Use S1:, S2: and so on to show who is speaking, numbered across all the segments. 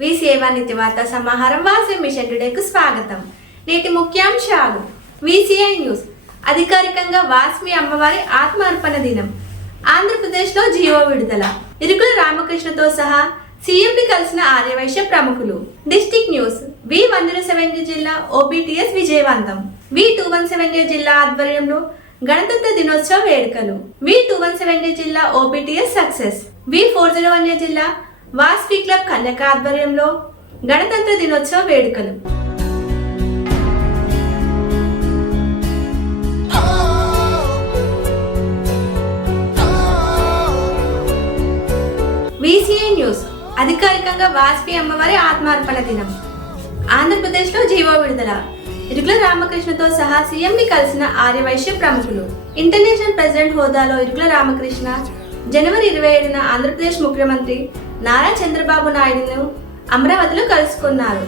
S1: వి సేవా నితి వార్తా సమాహారం వాసే మిషన్ టుడేకు స్వాగతం. నేటి ముఖ్యాంశాలు. VCI news. అధికారికంగా వాస్మి అమ్మవారి ఆత్మార్పణ దినం. ఆంధ్రప్రదేశ్లో జీవో విడుదల. ఇరుకుల రామకృష్ణతో సహా సీఎంని కలిసిన ఆర్యవైశ్య ప్రముఖులు. District news. V one zero seven జిల్లా ఓబీటీఎస్ విజయవంతం. వి టూ వన్ సెవెన్ జిల్లా ఆధ్వర్యంలో గణతంత్ర దినోత్సవ వేడుకలు. వి టూ వన్ సెవెన్ జిల్లా OBTS success. V four zero one జిల్లా వాస్వి క్లబ్ కన్యక ఆధ్వర్యంలో గణతంత్ర దినోత్సవ వేడుకలు. విసిఐ న్యూస్ అధికారికంగా వాస్పి అమ్మవారి ఆత్మార్పణ దినం. ఆంధ్రప్రదేశ్లో జీవో విడుదల. ఇరుకుల రామకృష్ణతో సహా సీఎంని కలిసిన ఆర్యవైశ్య ప్రముఖులు. ఇంటర్నేషనల్ ప్రెసిడెంట్ హోదాలో ఇరుకుల రామకృష్ణ. జనవరి ఇరవై ఏడున ఆంధ్రప్రదేశ్ ముఖ్యమంత్రి నారా చంద్రబాబు నాయుడును అమరావతిలో కలుసుకున్నారు.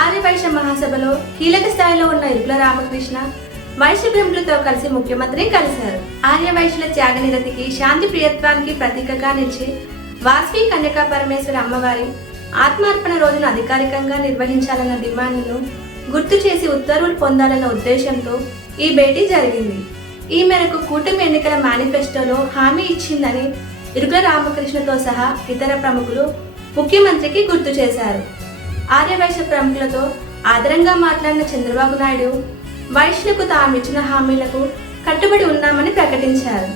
S1: ఆర్యవైశ్య మహాసభలో కీలక స్థాయిలో ఉన్న ఇరుకుల రామకృష్ణ వైశ్య ప్రముఖులతో కలిసి ముఖ్యమంత్రిని కలిశారు. ఆర్యవైశ్యుల త్యాగనిరతికి శాంతి ప్రియత్వానికి ప్రతీకగా నిలిచి వాస్వి కన్యకా పరమేశ్వర అమ్మవారి ఆత్మార్పణ రోజును అధికారికంగా నిర్వహించాలన్న డిమాండ్ను గుర్తు చేసి ఉత్తర్వులు పొందాలన్న ఉద్దేశంతో ఈ భేటీ జరిగింది. ఈ మేరకు కూటమి ఎన్నికల మేనిఫెస్టోలో హామీ ఇచ్చిందని ఇరుకుల రామకృష్ణతో సహా ఇతర ప్రముఖులు ముఖ్యమంత్రికి గుర్తు చేశారు. ఆర్యవైశ్య ప్రముఖులతో ఆదరంగా మాట్లాడిన చంద్రబాబు నాయుడు వైశ్యులకు తాము ఇచ్చిన హామీలకు కట్టుబడి ఉన్నామని ప్రకటించారు.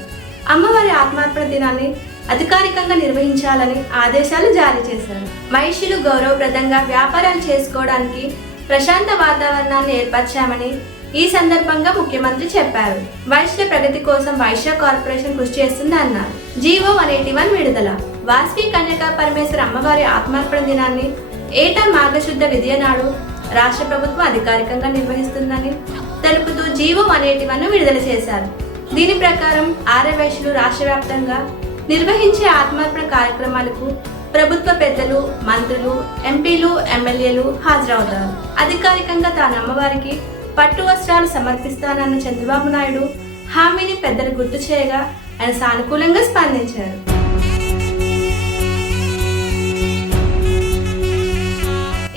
S1: అమ్మవారి ఆత్మార్పణ దినాన్ని అధికారికంగా నిర్వహించాలని ఆదేశాలు జారీ చేశారు. వైశ్యులు గౌరవప్రదంగా వ్యాపారాలు చేసుకోవడానికి ప్రశాంత వాతావరణాన్ని ఏర్పరిచామని ఈ సందర్భంగా ముఖ్యమంత్రి చెప్పారు. వైశ్య ప్రగతి కోసం వైశ్య కార్పొరేషన్ కృషి చేస్తుంది అన్నారు జీవో వన్ ఎయిటీ వన్ విడుదల. వాస్వి కన్యకా పరమేశ్వర అమ్మవారి ఆత్మార్పణ దినాన్ని ఏటా మార్గశుద్ధ విద్య నాడు రాష్ట్ర ప్రభుత్వం అధికారికంగా నిర్వహిస్తుందని తెలుపుతూ జీవో వన్ ఎయిటీ వన్ విడుదల చేశారు. దీని ప్రకారం ఆర్యవైశ్యులు రాష్ట్ర వ్యాప్తంగా నిర్వహించే ఆత్మార్పణ కార్యక్రమాలకు ప్రభుత్వ పెద్దలు మంత్రులు ఎంపీలు ఎమ్మెల్యేలు హాజరవుతారు. అధికారికంగా తాను అమ్మవారికి పట్టు వస్త్రాలు సమర్పిస్తానన్న చంద్రబాబు నాయుడు హామీని పెద్దలు గుర్తు చేయగా ఆయన సానుకూలంగా స్పందించారు.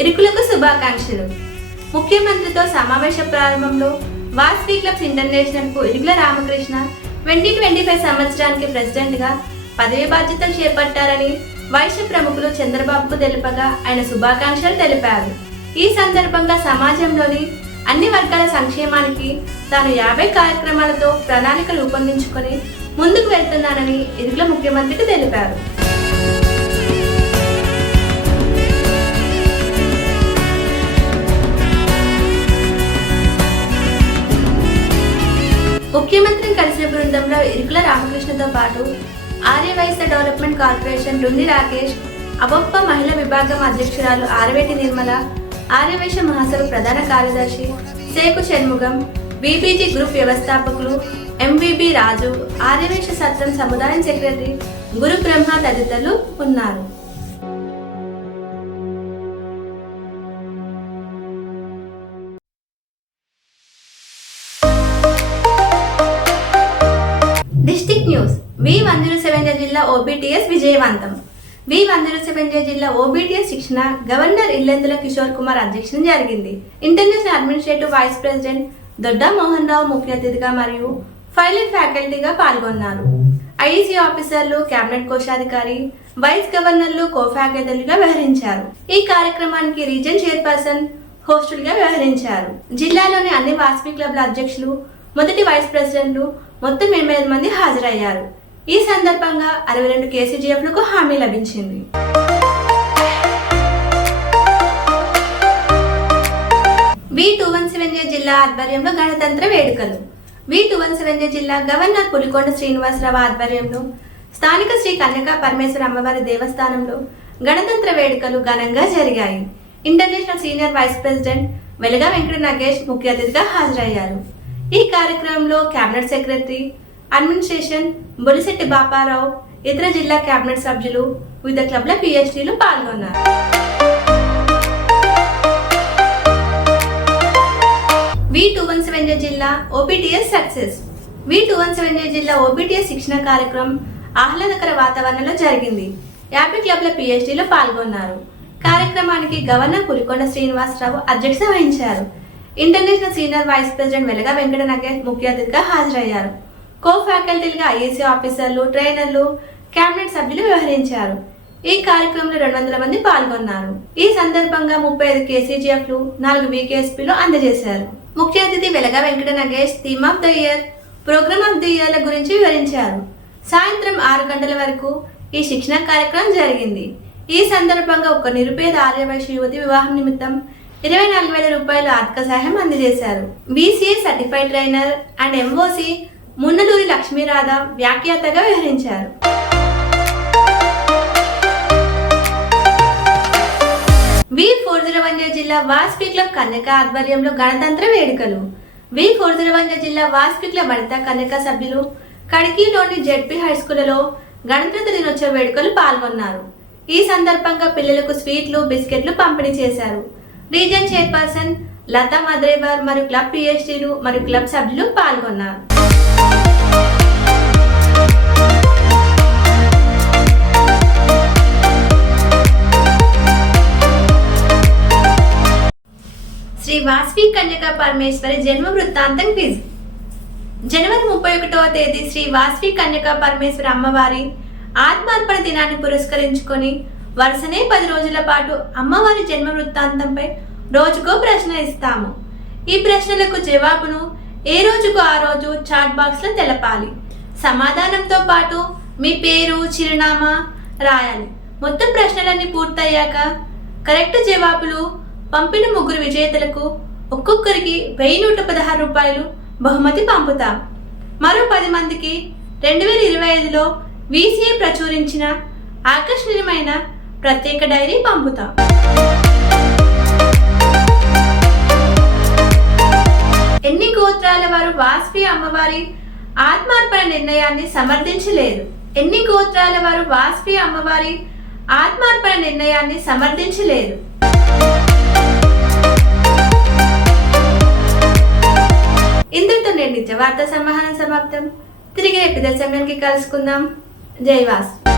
S1: ఇరుకులకు శుభాకాంక్షలు. ముఖ్యమంత్రితో సమావేశ ప్రారంభంలో Vasavi clubs ఇంటర్నేషనల్కు Irukula Ramakrishna twenty twenty five సంవత్సరానికి ప్రెసిడెంట్గా పదవి బాధ్యతలు చేపట్టారని వైశ్య ప్రముఖులు చంద్రబాబుకు తెలుపగా ఆయన శుభాకాంక్షలు తెలిపారు. ఈ సందర్భంగా సమాజంలోని అన్ని వర్గాల సంక్షేమానికి తాను యాభై కార్యక్రమాలతో ప్రణాళిక రూపొందించుకొని ముందుకు వెళ్తున్నానని ఇరుకుల ముఖ్యమంత్రికి తెలిపారు. ముఖ్యమంత్రిని కలిసిన బృందంలో ఇరుకుల రామకృష్ణతో పాటు ఆర్యవైశ్య డెవలప్మెంట్ కార్పొరేషన్ రుండి రాకేష్ అబొప్ప మహిళా విభాగం అధ్యక్షురాలు ఆరవేటి నిర్మల ఆర్యవైశ్య మహాసభ ప్రధాన కార్యదర్శి శేఖు షణ్ముగం బీపీజీ గ్రూప్ వ్యవస్థాపకులు ఎంవిబి రాజు ఆర్యవేశ సత్రం సముదాయం సెక్రటరీ గురు బ్రహ్మ తదితరులు ఉన్నారు. District news. V one zero seven జిల్లా ఓబీటీఎస్ విజయవంతం. వి వన్ జిల్లా ఓబీటీఎస్ శిక్షణ గవర్నర్ ఇల్లెందుల కిషోర్ కుమార్ అధ్యక్షతన జరిగింది. International administrative vice president Dodda Mohan Rao ముఖ్య అతిథిగా మరియు పైలట్ ఫ్యాకల్టీగా పాల్గొన్నారు. ఐఈసీ ఆఫీసర్లు కేబినెట్ కోశాధికారి వైస్ గవర్నర్లు కో ఫ్యాకల్టీలుగా వ్యవహరించారు. ఈ కార్యక్రమానికి రీజన్ చైర్పర్సన్ హోస్టులుగా వ్యవహరించారు. జిల్లాలోని అన్ని వాస్పి క్లబ్ల అధ్యక్షులు మొదటి వైస్ ప్రెసిడెంట్లు మొత్తం ఎనిమిది మంది హాజరయ్యారు. ఈ సందర్భంగా అరవై రెండు కేసీజీఎఫ్లకు హామీ లభించింది. వి టూ వన్ సెవెన్ జిల్లా ఆధ్వర్యంలో గణతంత్ర వేడుకలు. వి టూ జిల్లా గవర్నర్ పులికొండ శ్రీనివాసరావు ఆధ్వర్యంలో స్థానిక శ్రీ కన్యకా పరమేశ్వర అమ్మవారి దేవస్థానంలో గణతంత్ర వేడుకలు ఘనంగా జరిగాయి. International senior vice president Velaga Venkata Nagesh ముఖ్య అతిథిగా హాజరయ్యారు. ఈ కార్యక్రమంలో cabinet secretary administration Bolisetti Baparao ఇతర జిల్లా కేబినెట్ సభ్యులు వివిధ క్లబ్ల పిహెచ్డీలు పాల్గొన్నారు. జిల్లా OBTS success V two one seven జిల్లా ఓబీటీఎస్ శిక్షణ కార్యక్రమం ఆహ్లాదకర వాతావరణంలో జరిగింది. యాభై క్లబ్ల పిహెచ్డీలో పాల్గొన్నారు. కార్యక్రమానికి గవర్నర్ పులికొండ శ్రీనివాసరావు అధ్యక్షత వహించారు. International senior vice president Velaga Venkata Nagesh ముఖ్య అతిథిగా హాజరయ్యారు. కో ఫ్యాకల్టీలుగా ఐఏసీ ఆఫీసర్లు ట్రైనర్లు కేబినెట్ సభ్యులు వ్యవహరించారు. ఈ కార్యక్రమంలో రెండు వందల మంది పాల్గొన్నారు. ఈ సందర్భంగా ముప్పై ఐదు కేసీజీఎఫ్లు నాలుగు వీకేఎస్పీలు అందజేశారు. ముఖ్య అతిథి Velaga Venkata Nagesh theme of the year programme of the ఇయర్ల గురించి వివరించారు. సాయంత్రం ఆరు గంటల వరకు ఈ శిక్షణ కార్యక్రమం జరిగింది. ఈ సందర్భంగా ఒక నిరుపేద ఆర్యవైశ్య యువతి వివాహం నిమిత్తం ఇరవై నాలుగు వేల రూపాయల ఆర్థిక సహాయం అందజేశారు. BCA certified trainer and MOC Munnaluri Lakshmiradha వ్యాఖ్యాతగా వ్యవహరించారు వి ఫోర్ జీరో వన్ జిల్లా వాస్పి క్లబ్ కన్యక ఆధ్వర్యంలో గణతంత్ర వేడుకలు. వి ఫోర్ జీరో వన్ జిల్లా వాస్పి క్లబ్ వనిత కన్యక సభ్యులు కడికిలోని జెడ్పీ హై స్కూల్లో గణతంత్ర దినోత్సవ వేడుకలు పాల్గొన్నారు. ఈ సందర్భంగా పిల్లలకు స్వీట్లు బిస్కెట్లు పంపిణీ చేశారు. రీజన్ చైర్పర్సన్ లతా మద్రేవర్ మరియు క్లబ్ పిహెచ్డీలు మరియు క్లబ్ సభ్యులు పాల్గొన్నారు. శ్రీ వాస్వి కన్యక పరమేశ్వరి జన్మ వృత్తాంతం క్విజ్. జనవరి ముప్పై ఒకటవ తేదీ శ్రీ వాస్వి కన్యక పరమేశ్వరి అమ్మవారి ఆత్మార్పణ దినాన్ని పురస్కరించుకొని వరుసనే పది రోజుల పాటు అమ్మవారి జన్మ వృత్తాంతంపై రోజుకో ప్రశ్న ఇస్తాము. ఈ ప్రశ్నలకు జవాబును ఏ రోజుకు ఆ రోజు చాట్ బాక్స్లో తెలపాలి. సమాధానంతో పాటు మీ పేరు చిరునామా రాయాలి. మొత్తం ప్రశ్నలన్నీ పూర్తయ్యాక కరెక్ట్ జవాబులు పంపిన ముగ్గురు విజేతలకు ఒక్కొక్కరికి వెయ్యి నూట పదహారు రూపాయలు బహుమతి పంపుతాం. మరో పది మందికి రెండు వేల ఇరవై ఐదులో వీసీఏ ప్రచురించిన ఆకర్షణీయమైన ప్రత్యేక డైరీ పంపుతాం. ఎన్ని గోత్రాల వారు వాస్పి అమ్మవారి ఆత్మార్పణ నిర్ణయాన్ని సమర్థించలేదు ఎన్ని గోత్రాల వారు వాస్పి అమ్మవారి ఆత్మార్పణ నిర్ణయాన్ని సమర్థించలేదు వార్తా సమాహారం సమాప్తం. తిరిగి రేపు సమయానికి కలుసుకుందాం. జై వాసు.